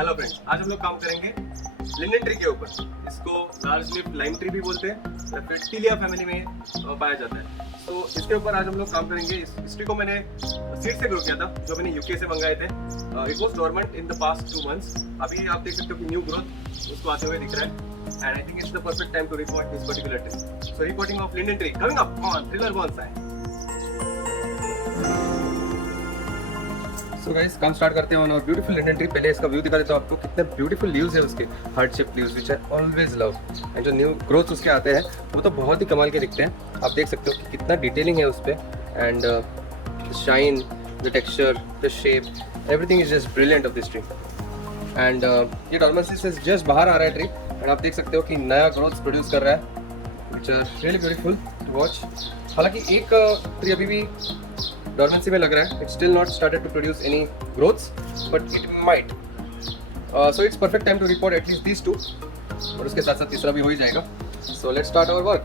Hello friends, आज हम लोग काम करेंगे लिंडन ट्री के ऊपर। इसको लार्ज लीफ लाइम ट्री भी बोलते हैं या फिर टीलिया फैमिली में पाया जाता है। तो इसके ऊपर आज हम लोग काम करेंगे। इस ट्री को मैंने सीड से ग्रो किया था, जो मैंने यूके से मंगाए थे। It was dormant in the past 2 months। अभी आप देख सकते हो कि न्यू ग्रोथ उसको आते हुए दिख रहा है। And I think it's the perfect time to repot this particular tree. So repotting of linden tree coming up on thriller bonsai. So guys, काम स्टार्ट करते हैं ऑन और ब्यूटीफुल लिंडन ट्री। पहले इसका व्यू दिखा देता हूँ आपको। कितने ब्यूटीफुल लीव्स है उसके, heart shape leaves which I always love. And जो न्यू ग्रोथ उसके आते हैं वो तो बहुत ही कमाल के दिखते हैं। आप देख सकते हो कि कितना डिटेलिंग है उस पर। And shine, the texture, the shape, everything is just brilliant of this tree. And ये डॉर्मेंसी से जस्ट बाहर आ रहा है ट्री। एंड आप देख सकते हो कि नया ग्रोथ प्रोड्यूस कर रहा है, which are really beautiful to watch. हालांकि एक ट्री अभी भी डॉर्मेंसी में लग रहा है। It's still not started to produce any growths, but it might. So it's perfect time to repot at least these 2, और उसके साथ साथ तीसरा भी हो ही जाएगा। So let's start our work.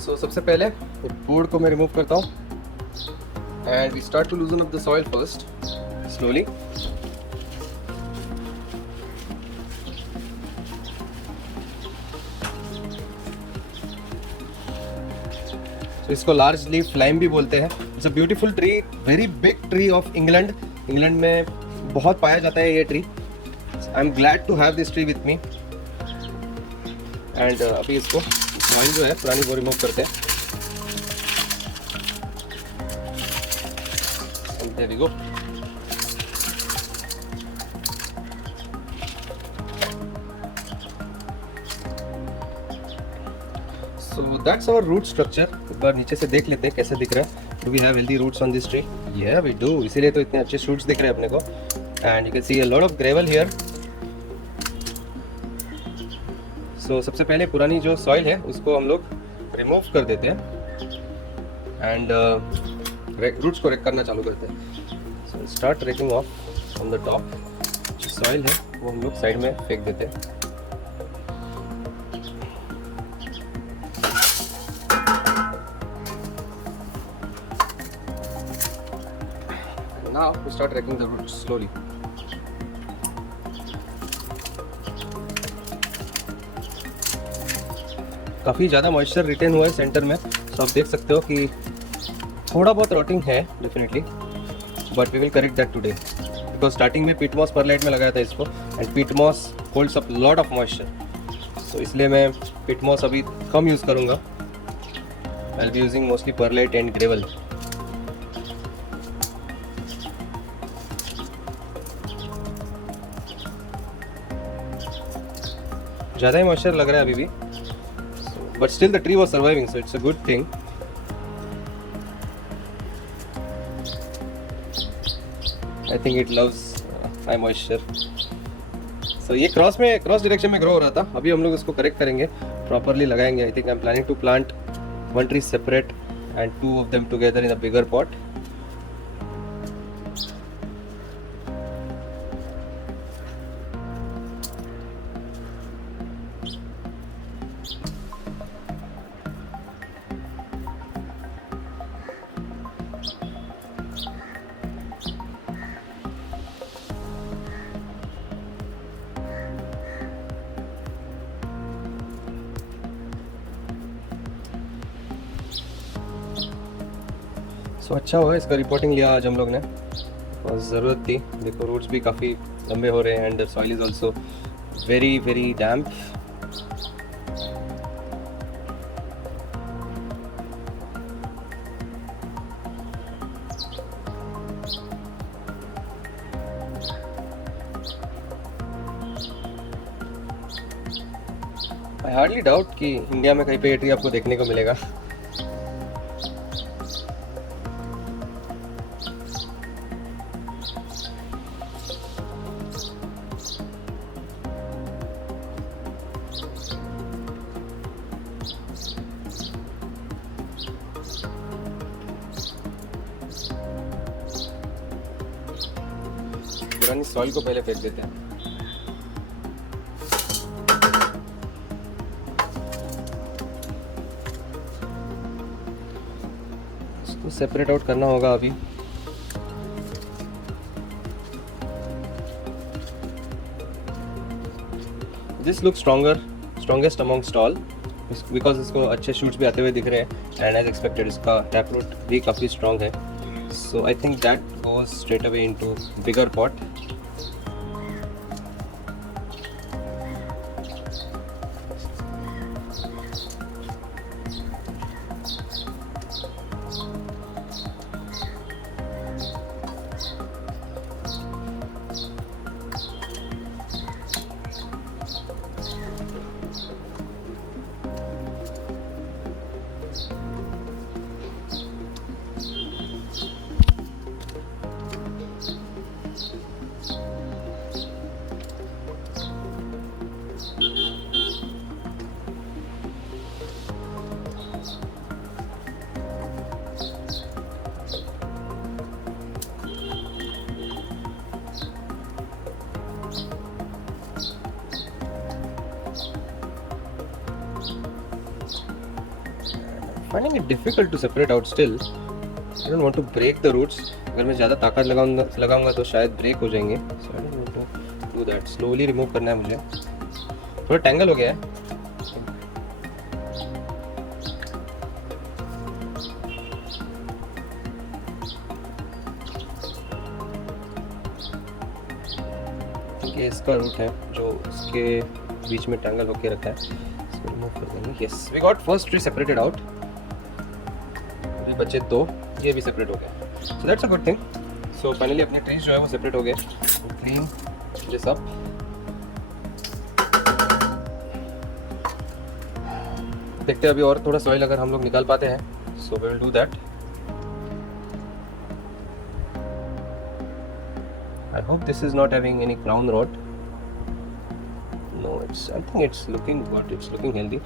So सबसे पहले बोर्ड को मैं रिमूव करता हूँ and we start to loosen up the soil first slowly. इसको लार्ज लीफ लाइम भी बोलते हैं। It's a beautiful tree, very big tree of England. England में बहुत पाया जाता है ये tree. I am glad to have this tree with me. And अभी इसको सॉइल जो है पुरानी वो रिमूव करते हैं। There we go. So that's our root structure। एक बार नीचे से देख लेते हैं कैसे दिख रहा है। Do we have healthy roots on this tree? Yeah, we do। इसीलिए तो इतने अच्छे shoots दिख रहे हैं अपने को। And you can see a lot of gravel here। So सबसे पहले पुरानी जो soil है उसको हम लोग remove कर देते हैं and roots को rake करना चालू करते हैं। So start raking off on the top। जो soil है वो हम लोग साइड में फेंक देते हैं। Now we start raking the roots slowly। काफ़ी ज़्यादा मॉइस्चर रिटेन हुआ है सेंटर में। तो आप देख सकते हो कि थोड़ा बहुत रॉटिंग है definitely, but we will correct that today because starting में पिट मॉस परलाइट में लगाया था इसको। And peat moss holds up lot of moisture. So इसलिए मैं पिट मॉस अभी कम यूज़ करूँगा। I will be using mostly perlite and gravel. ज़्यादा ही मॉइस्चर लग रहा है अभी भी, but still the tree was surviving, so it's a good thing. I think it loves high moisture. सो ये क्रॉस डायरेक्शन में ग्रो हो रहा था। अभी हम लोग इसको करेक्ट करेंगे, प्रॉपरली लगाएंगे। I think I am planning to plant 1 tree separate and 2 of them together in a bigger pot. तो अच्छा हुआ इसका रिपोर्टिंग लिया आज हम लोग ने, और ज़रूरत थी। देखो रूट्स भी काफ़ी लंबे हो रहे हैं and soil is also very very damp. I hardly doubt कि इंडिया में कहीं पे ये ट्री आपको देखने को मिलेगा। पुरानी सॉइल को पहले फेंक देते हैं। इसको सेपरेट आउट करना होगा अभी। This look strongest amongst all, because इसको अच्छे शूट्स भी आते हुए दिख रहे हैं एंड एज एक्सपेक्टेड इसका टैप रूट भी काफ़ी स्ट्रॉन्ग है. So I think that goes straight away into bigger pot. Finding it difficult to separate out still. I don't want to break the roots. अगर मैं ज़्यादा ताकत लगाऊंगा तो शायद ब्रेक हो जाएंगे. So I don't want to do that. Slowly remove करना है मुझे. थोड़ा टैंगल हो गया है. ये इसका रूट है जो इसके बीच में टैंगल होके रखा है. इसको रिमूव कर देंगे. Yes, we got first tree separated out. बचे दो, ये भी सेपरेट हो गया. So that's a good thing. So finally अपने ट्रीज जो है वो सेपरेट हो गए. Clean this up. देखते हैं अभी और थोड़ा सॉइल अगर हम लोग निकाल पाते हैं. So we will do that. I hope this is not having any crown rot. No, it's I think it's looking good. It's looking healthy.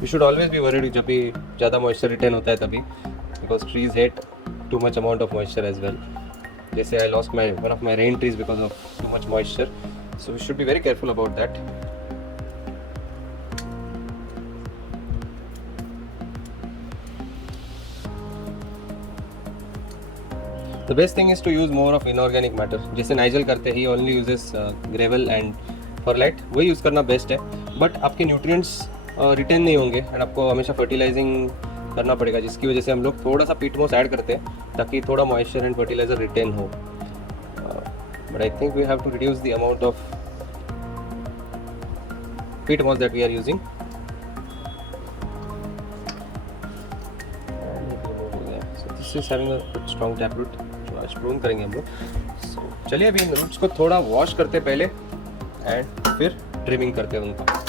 We should always be worried जब भी ज़्यादा moisture retain होता है तभी, because trees hate too much amount of moisture as well. जैसे I lost one of my rain trees because of too much moisture, so we should be very careful about that. The best thing is to use more of inorganic matter. जैसे Nigel करते ही only uses gravel and perlite, वही use करना best है. But आपके nutrients retain नहीं होंगे and आपको हमेशा फर्टिलाइजिंग करना पड़ेगा, जिसकी वजह से हम लोग थोड़ा सा पीट मोस ऐड करते हैं ताकि थोड़ा मॉइस्चर एंड फर्टिलाइजर रिटेन हो. But I think we have to reduce the amount of peat moss that we are using. So this is having a strong tap root जो आज प्रून करेंगे हम लोग. सो चलिए अभी इन रूट्स को थोड़ा वॉश करते पहले एंड फिर ट्रिमिंग करते हैं उनका.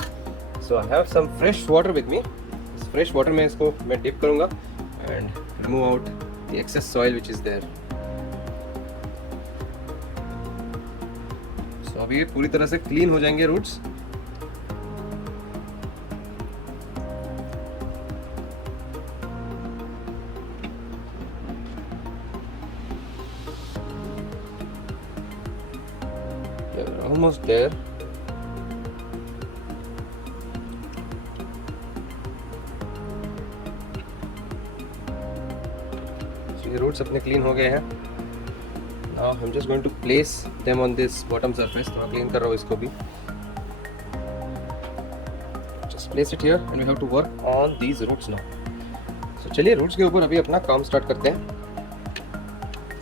So I have some fresh water with me. इस fresh water में इसको मैं dip करूँगा and remove out the excess soil which is there. So अभी ये पूरी तरह से clean हो जाएंगे roots. We're almost there. ये रूट्स अपने क्लीन हो गए हैं. Now I am just going to place them on this bottom surface. थोड़ा क्लीन कर रहा हूँ इसको भी. Just place it here and we have to work on these roots now. So चलिए रूट्स के ऊपर अभी अपना काम स्टार्ट करते हैं.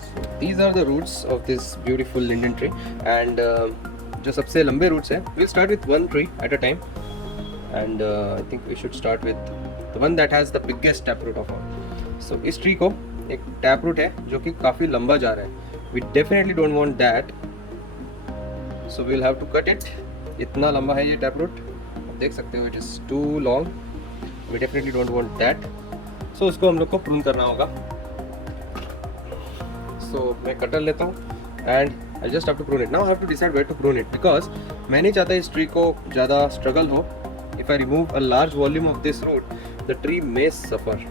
So these are the roots of this beautiful linden tree and जो सबसे लंबे रूट्स हैं, we will start with one tree at a time and I think we should start with the one that has the biggest tap root of all. So इस tree को एक tap root है जो कि काफ़ी लंबा जा रहा है. We definitely don't want that, so we will have to cut it. इतना लंबा है ये टैप रूट, आप देख सकते हो. It is too long. We definitely don't want that. So उसको हम लोग को प्रून करना होगा. सो मैं कटर लेता हूँ and I just have to prune it. Now I have to decide where to prune it because मैं नहीं चाहता इस ट्री को ज़्यादा स्ट्रगल हो. If I remove a large volume of this root the tree may suffer.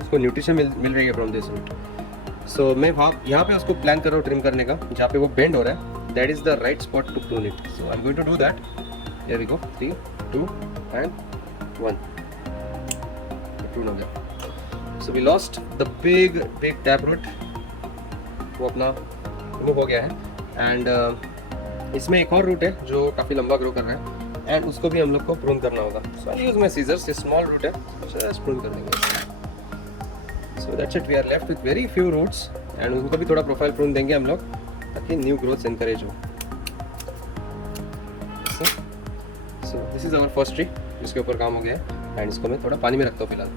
उसको nutrition मिल रही है फ्रॉम दिस रूट. सो मैं यहाँ पे उसको प्लान कर रहा हूँ ट्रिम करने का, जहाँ पे वो बेंड हो रहा है. That is the right spot to prune it. So I am going to do that. Here we go. 3, 2 and 1. Prune हो गया. So we lost the big tap root वो अपना रिमूव हो गया है। एंड इसमें एक और रूट है जो काफ़ी लंबा ग्रो कर रहा है एंड उसको भी हम लोग को प्रून करना होगा। So I use my scissors, ये स्मॉल रूट है, जस्ट प्रून कर देंगे। So that's it, we are left with very few roots and उनको भी थोड़ा प्रोफाइल प्रून देंगे हम लोग ताकि न्यू ग्रोथ एनकरेज हो। So this is our first tree जिसके ऊपर काम हो गया है एंड इसको मैं थोड़ा पानी में रखता हूँ फिलहाल।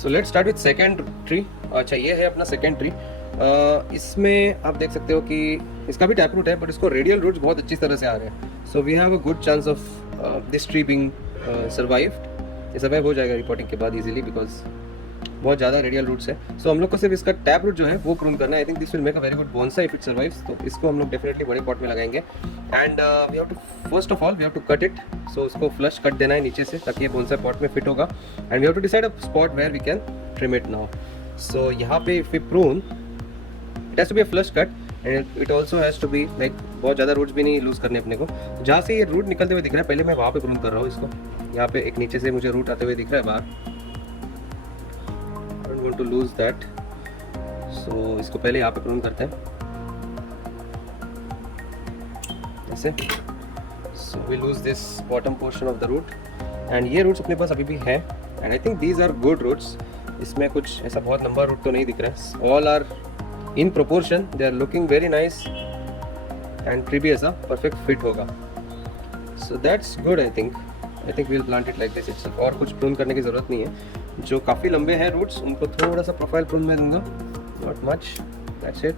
सो let's start with second tree. अच्छा, ये है अपना सेकेंड ट्री। इसमें आप देख सकते हो कि इसका भी टैप रूट है बट इसको रेडियल रूट्स बहुत अच्छी तरह से आ रहे हैं। So we have a good chance of this tree being survived. ये सर्वाइव हो जाएगा रिपोर्टिंग के बाद इजीली बिकॉज बहुत ज़्यादा रेडियल रूट्स है। सो हम लोग को सिर्फ इसका टैप रूट जो है वो प्रून करना है। I think this will make a very good bonsai if it survives. तो इसको हम लोग डेफिनेटली बड़े पॉट में लगाएंगे and we have to first of all we have to cut it. So उसको फ्लश कट देना है नीचे से ताकि ये बोनसाई पॉट में फिट होगा and we have to decide a spot where we can trim it now. So यहाँ पे if we prune it has to be a flush cut and it also has to be like बहुत ज़्यादा roots भी नहीं loose करने अपने को। जहाँ से ये रूट निकलते हुए दिख रहा है पहले मैं वहाँ पे प्रून कर रहा हूँ इसको। यहाँ पे एक नीचे से मुझे रूट आते हुए दिख रहा है बाहर, I don't want to lose that. So इसको पहले यहाँ पे प्रून करते हैं ऐसे। So we lose this bottom portion of the root and ये roots अपने पास अभी भी है and I think these are good roots. इसमें कुछ ऐसा बहुत लंबा रूट तो नहीं दिख रहा है। All are in proportion, they are looking very nice and tree भी ऐसा perfect fit होगा। So that's good I think we'll plant it like this itself। और कुछ प्रून करने की ज़रूरत नहीं है। जो काफ़ी लंबे हैं रूट्स उनको थोड़ा सा प्रोफाइल प्रून में दूंगा, नॉट मच, दैट्स इट,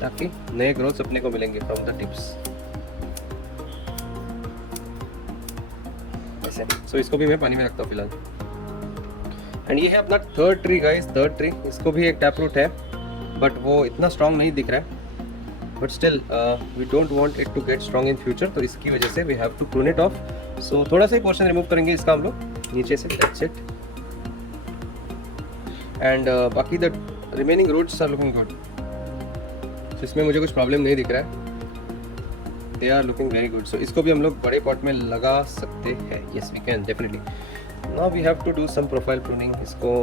ताकि नए ग्रोथ्स अपने को मिलेंगे फ्रॉम द टिप्स ऐसे। सो इसको भी मैं पानी में रखता हूँ फिलहाल। एंड ये है अपना third tree guys, third tree. इसको भी एक टैप रूट है बट वो इतना स्ट्रॉन्ग नहीं दिख रहा है but still we don't want it to get strong in future. तो इसकी वजह से we have to prune it off. So थोड़ा सा ही पोर्शन रिमूव करेंगे इसका हम लोग नीचे से, दैट्स इट। एंड बाकी the remaining roots are looking good. इसमें मुझे कुछ प्रॉब्लम नहीं दिख रहा है, they are looking very good. So इसको भी हम लोग बड़े पॉट में लगा सकते हैं। Yes we can definitely. Now we have to do some profile pruning. इसको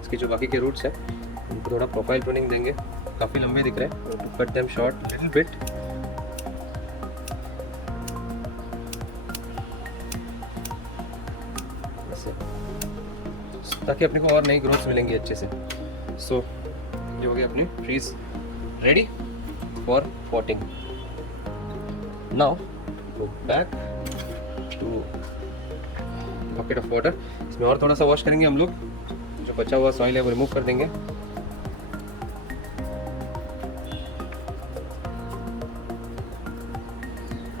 इसके जो बाकी के रूट्स हैं उनको थोड़ा प्रोफाइल प्रूनिंग देंगे। काफ़ी लंबे दिख रहे हैं, to cut them short little bit. ताकि अपने को और नई ग्रोथ मिलेंगी अच्छे से। सो ये हो गया अपनी trees ready for potting. Now go back to bucket of water. इसमें और थोड़ा सा वॉश करेंगे हम लोग, जो बचा हुआ सॉइल है वो रिमूव कर देंगे।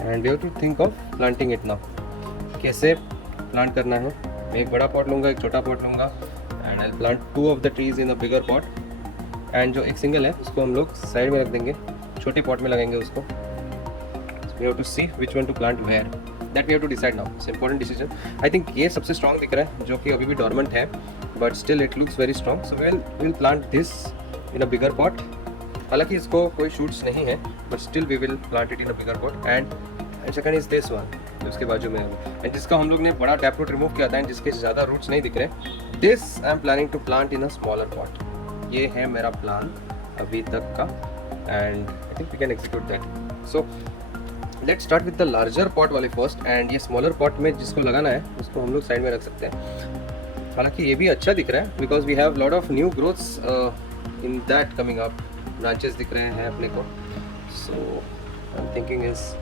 And we have to think of planting it now. कैसे प्लांट करना है? मैं एक बड़ा पॉट लूँगा, एक छोटा पॉट लूँगा and I plant 2 of the trees in a bigger pot. And जो एक सिंगल है उसको हम लोग साइड में रख देंगे, छोटे पॉट में लगाएंगे उसको। We have to see which one to plant where, that we have to decide now. It's important decision. I think ये सबसे स्ट्रॉन्ग दिख रहा है जो कि अभी भी डॉर्मेंट है but still it looks very strong. So we will plant this in a bigger pot. हालांकि इसको कोई शूट्स नहीं है but still we will plant it in a bigger pot. And second is this one उसके बाजू में है and जिसका हम लोग ने बड़ा टैप रूट रिमूव किया था एंड जिसके ज़्यादा रूट्स नहीं दिख रहे। This I am planning to plant in a smaller pot. ये है मेरा प्लान अभी तक का and I think we can execute that. So let's start with the larger pot वाले फर्स्ट। एंड ये स्मॉलर पॉट में जिसको लगाना है उसको हम लोग साइड में रख सकते हैं। हालांकि ये भी अच्छा दिख रहा है because we have lot of new growths in that coming up, branches दिख रहे हैं अपने को। So I am thinking is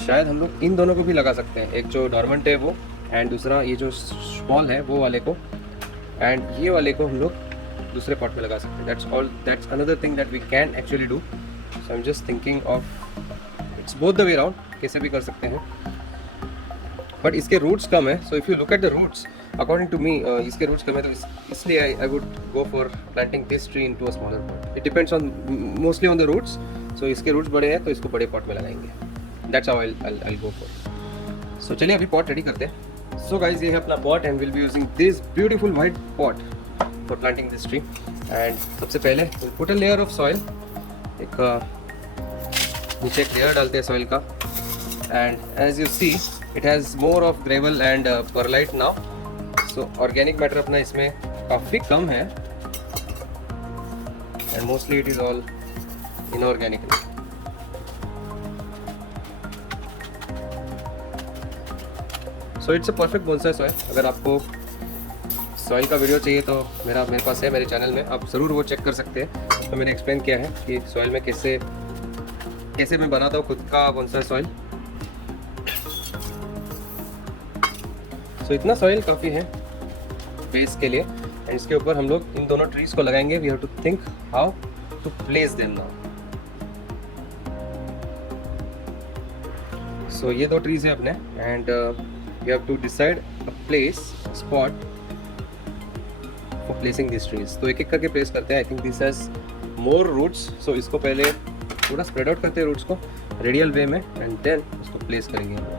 शायद हम लोग इन दोनों को भी लगा सकते हैं, एक जो डॉर्मेंट है वो एंड दूसरा ये जो स्मॉल है वो वाले को, एंड ये वाले को हम लोग दूसरे पॉट में लगा सकते हैं। That's all, that's another thing that we can actually do. So I am just thinking of it's both the way around, कैसे भी कर सकते हैं बट इसके रूट्स कम है। So if you look at the roots according to me इसके roots कम है, तो इसलिए I would go for planting this tree into a smaller pot. It depends on mostly on the roots. So इसके roots बड़े हैं तो इसको बड़े पॉट में लगाएंगे। That's how I'll go for. So चलिए अभी पॉट रेडी करते हैं। So guys ये है अपना pot and we'll be using this beautiful white pot for planting this tree. And सबसे पहले we'll put a layer of soil. एक नीचे एक लेयर डालते हैं सॉइल का and as you see it has more of gravel and perlite now. So organic matter अपना इसमें काफ़ी कम है and mostly it is all inorganic. So it's a perfect bonsai soil. अगर आपको सॉइल का वीडियो चाहिए तो मेरे पास है मेरे चैनल में, आप ज़रूर वो चेक कर सकते हैं। तो मैंने एक्सप्लेन किया है कि सॉइल में कैसे मैं बनाता हूँ खुद का बोनसाई सॉइल। सो इतना सॉइल काफ़ी है बेस के लिए एंड इसके ऊपर हम लोग इन दोनों ट्रीज को लगाएंगे। We have to think how to place them now. So ये 2 ट्रीज है अपने and we have to decide a place spot for placing this trees. तो एक एक करके प्लेस करते हैं। I think this has more roots, so इसको पहले थोड़ा स्प्रेड आउट करते हैं रूट्स को रेडियल वे में एंड देन उसको प्लेस करेंगे।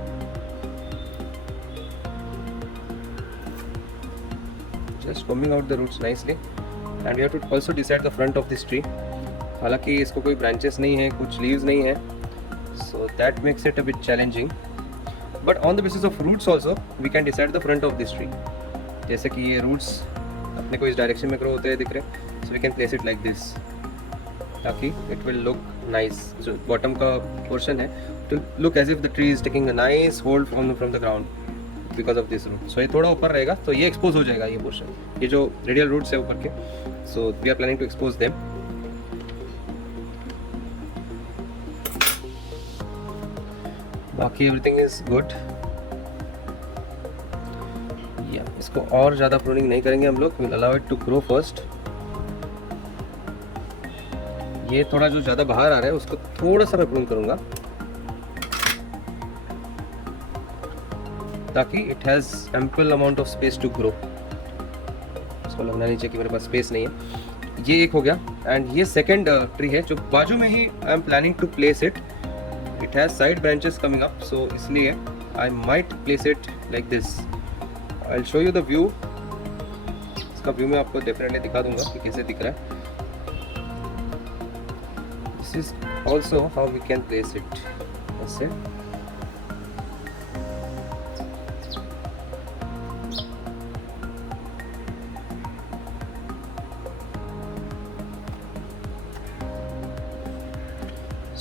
Just combing out the roots nicely and we have to also decide the front of this tree। हालांकि इसको कोई branches नहीं है, कुछ leaves नहीं है, so that makes it a bit challenging, but on the basis of roots also we can decide the front of this tree। जैसे कि ये roots अपने को इस direction में grow होते हैं दिख रहे, so we can place it like this ताकि it will look nice। जो bottom का portion है to look as if the tree is taking a nice hold from the ground because of this root. So ये थोड़ा ऊपर रहेगा तो ये एक्सपोज हो जाएगा ये पोर्शन, ये जो रेडियल रूट्स है ऊपर के। So we are planning to expose them. बाकी एवरीथिंग इज गुड। या इसको और ज़्यादा प्रूनिंग नहीं करेंगे हम लोग, will allow it to grow first. ये थोड़ा जो ज़्यादा बाहर आ रहा है उसको थोड़ा सा मैं प्रून करूँगा ताकि it has ample amount of space to grow. इसको लगना नहीं चाहिए कि मेरे पास स्पेस नहीं है। ये एक हो गया एंड ये सेकंड ट्री है जो बाजू में ही I am planning to place it. It has side branches coming up, so इसलिए I might place it like this. I will show you the view. इसका व्यू मैं आपको डेफिनेटली दिखा दूंगा कि कैसे दिख रहा है। This is also how we can place it. ऐसे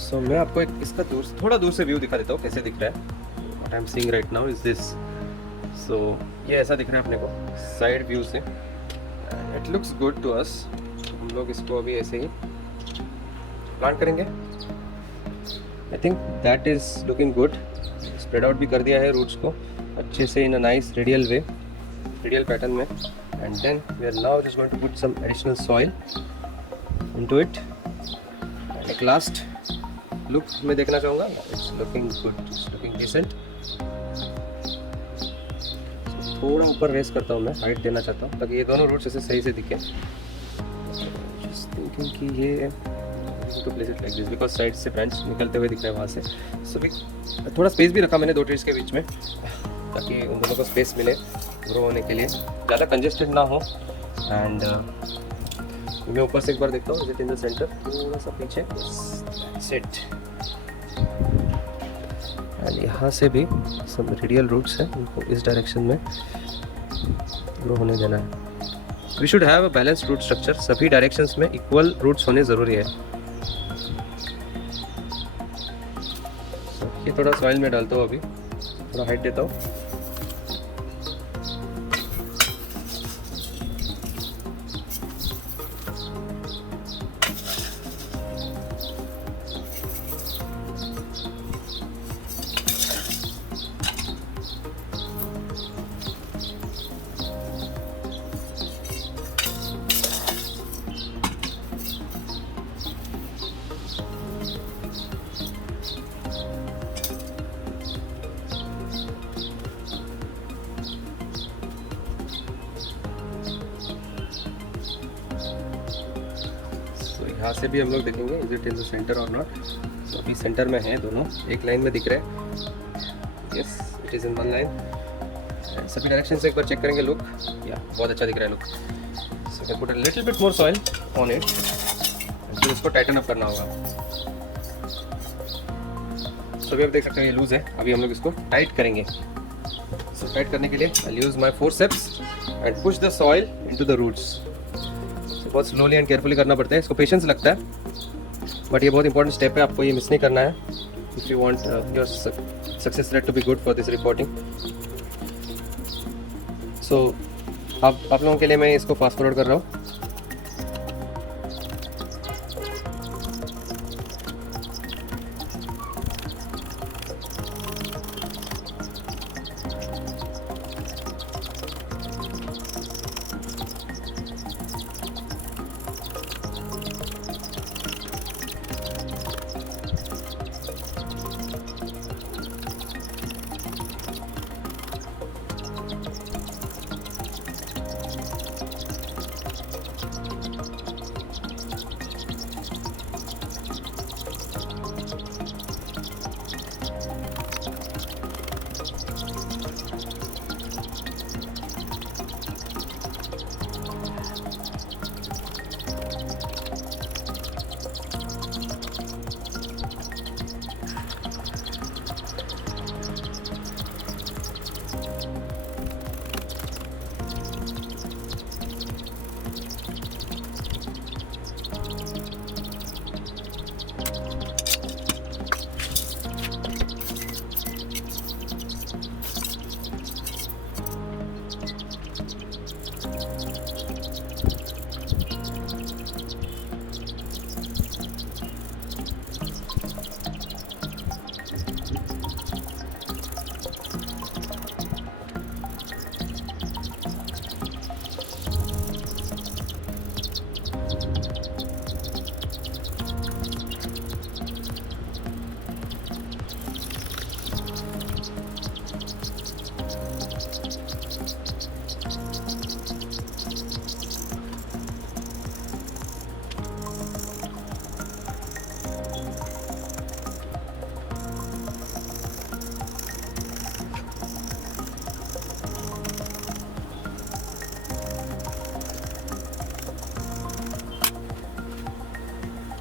सो मैं आपको एक इसका थोड़ा दूर से व्यू दिखा देता हूँ कैसे दिख रहा है। What I am seeing right now is this. So ये ऐसा दिख रहा है अपने को साइड व्यू से। It looks good to us. हम लोग इसको अभी ऐसे ही प्लांट करेंगे। I think that is looking good. Spread out भी कर दिया है रूट्स को अच्छे से in a nice radial way, radial pattern में। And then we are now just going to put some additional soil into it. एक लास्ट लुक मैं देखना चाहूँगा। It's looking good, it's looking decent. थोड़ा ऊपर रेस करता हूँ मैं, हाइट देना चाहता हूँ ताकि ये दोनों रूट्स ऐसे सही से दिखे। जस्ट थिंकिंग कि ये to place it like this because side से ब्रांच निकलते हुए दिख रहा है वहाँ से। सो थोड़ा स्पेस भी रखा मैंने 2 ट्रीज के बीच में ताकि उन दोनों को स्पेस मिले ग्रो होने के लिए, ज़्यादा कंजेस्टेड ना हो। एंड मैं ऊपर से एक बार देखता हूँ is it in the centre, थोड़ा सा पीछे सेट। एंड यहाँ से भी सब रेडियल रूट्स हैं, उनको इस डायरेक्शन में ग्रो होने देना है। We should have a balanced root structure. सभी डायरेक्शंस में इक्वल रूट्स होने ज़रूरी है। ये थोड़ा सॉइल में डालता हूँ, अभी थोड़ा हाइट देता हूँ। यहाँ से भी हम लोग देखेंगे is it in the centre और नॉट। तो अभी सेंटर में है, दोनों एक लाइन में दिख रहे हैं। Yes, it is in one line. सभी डायरेक्शन से एक बार चेक करेंगे लुक। या बहुत अच्छा दिख रहा है look. So can put a little bit more soil on it. फिर इसको टाइटन अप करना होगा। सो अभी आप देख सकते हैं ये लूज है, अभी हम लोग इसको टाइट करेंगे। इसे टाइट करने के लिए I use my forceps and push the soil into the roots. बहुत स्लोली एंड केयरफुली करना पड़ता है, इसको पेशेंस लगता है, बट ये बहुत इंपॉर्टेंट स्टेप है, आपको ये मिस नहीं करना है if you want your success rate to be good for this reporting. So आप लोगों के लिए मैं इसको फास्ट फॉरवर्ड कर रहा हूँ।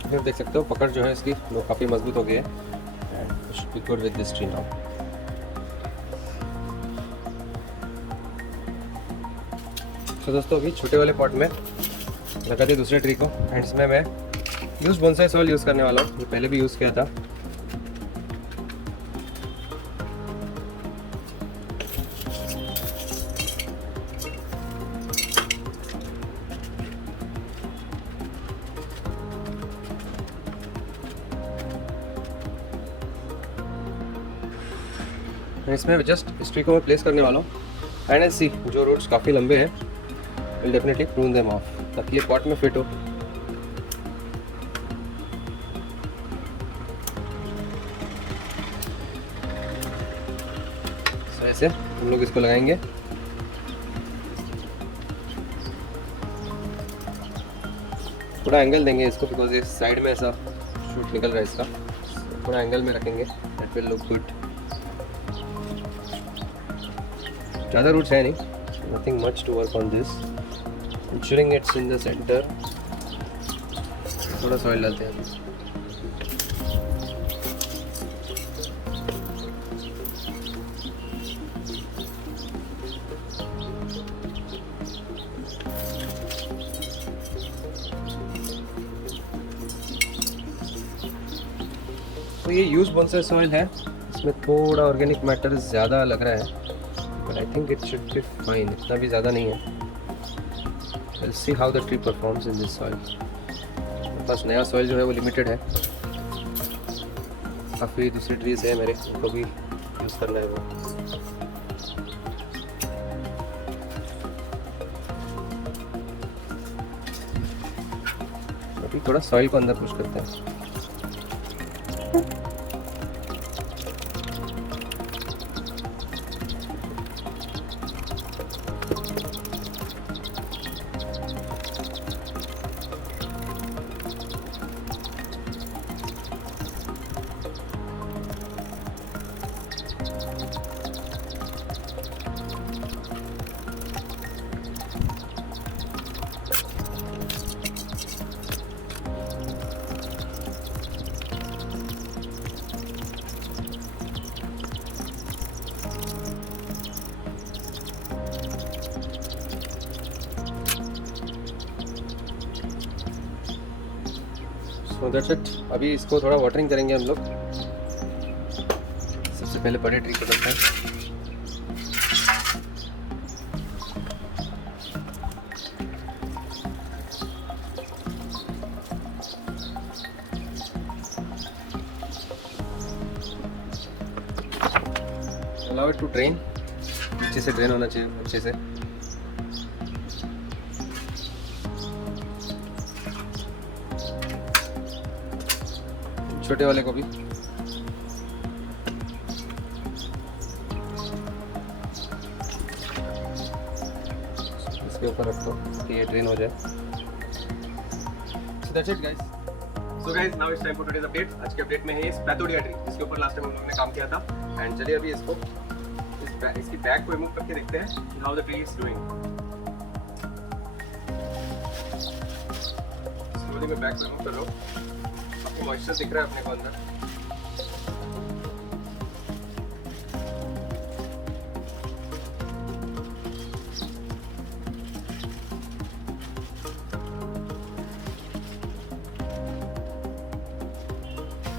फिर देख सकते हो पकड़ जो है इसकी वो काफ़ी मजबूत हो गई है and should be good with this tree now. तो दोस्तों अभी छोटे वाले पॉट में लगा दिया दूसरे ट्री को एंड इसमें मैं यूज बोनसाई सॉइल यूज़ करने वाला हूँ, ये पहले भी यूज़ किया था। इसमें जस्ट इस ट्री को मैं प्लेस करने वाला हूँ एंड आई सी जो रूट्स काफ़ी लंबे हैं will definitely prune them of ताकि ये पॉट में फिट हो। तो ऐसे हम लोग इसको लगाएंगे। थोड़ा एंगल देंगे इसको बिकॉज ये साइड में ऐसा शूट निकल रहा है इसका, थोड़ा एंगल में रखेंगे, दैट विल लुक गुड। ज़्यादा रूट्स है नहीं, nothing much to work on this, ensuring it's in the centre. थोड़ा सॉइल डालते हैं। तो ये यूज बोनसाई सॉइल है, इसमें थोड़ा ऑर्गेनिक मैटर ज़्यादा लग रहा है but I think it should be fine, इतना भी ज़्यादा नहीं है। We'll see how the tree performs in this soil. बस नया सॉइल जो है वो लिमिटेड है, काफ़ी दूसरी ट्रीज है मेरे, उनको भी यूज़ करना है वो। अभी थोड़ा सॉइल को अंदर पुश करते हैं। So that's it. अभी इसको थोड़ा वाटरिंग करेंगे हम लोग। सबसे पहले बड़े ट्री को करते हैं। Allow it to drain, नीचे से ड्रेन होना चाहिए अच्छे से। छोटे वाले को भी इसके ऊपर रख दो कि ये ड्रेन हो जाए। So that's it guys. So guys, now it's time for today's update. आज के अपडेट में है इस पैथोडिया ट्री, जिसके ऊपर लास्ट टाइम हम लोगों ने काम किया था। एंड चलिए अभी इसको इसकी बैग को रिमूव करके देखते हैं how the tree is doing. Slowly मैं बैग रिमूव कर रहा हूँ। आपको मॉइस्चर दिख रहा है अपने को अंदर।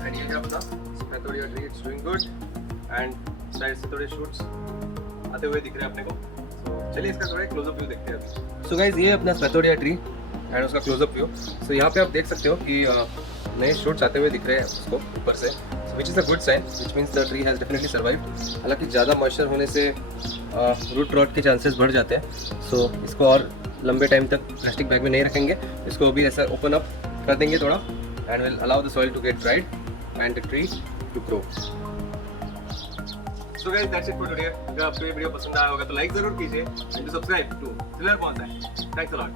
एंड ये है अपना spathodea tree, it's doing good. And side से थोड़े शूट्स आते हुए दिख रहे हैं अपने को। So, चलिए इसका थोड़ा क्लोजअप व्यू देखते हैं अभी। सो गाइज, ये अपना पैथोडिया ट्री एंड उसका क्लोजअप व्यू। सो यहाँ पे आप देख सकते हो कि नए शूट्स आते हुए दिख रहे हैं उसको ऊपर से, which is a good sign, which means the tree has definitely survived. हालांकि ज़्यादा मॉइस्चर होने से रूट रॉट के चांसेस बढ़ जाते हैं। सो इसको और लंबे टाइम तक प्लास्टिक बैग में नहीं रखेंगे, इसको भी ऐसा ओपन अप कर देंगे थोड़ा, and will allow the soil to get dried and the tree to grow. So guys, that's it for today. अगर आपको ये वीडियो पसंद आया होगा तो लाइक जरूर कीजिए एंड सब्सक्राइब टू थ्रिलर पहुंचता है। Thanks a lot.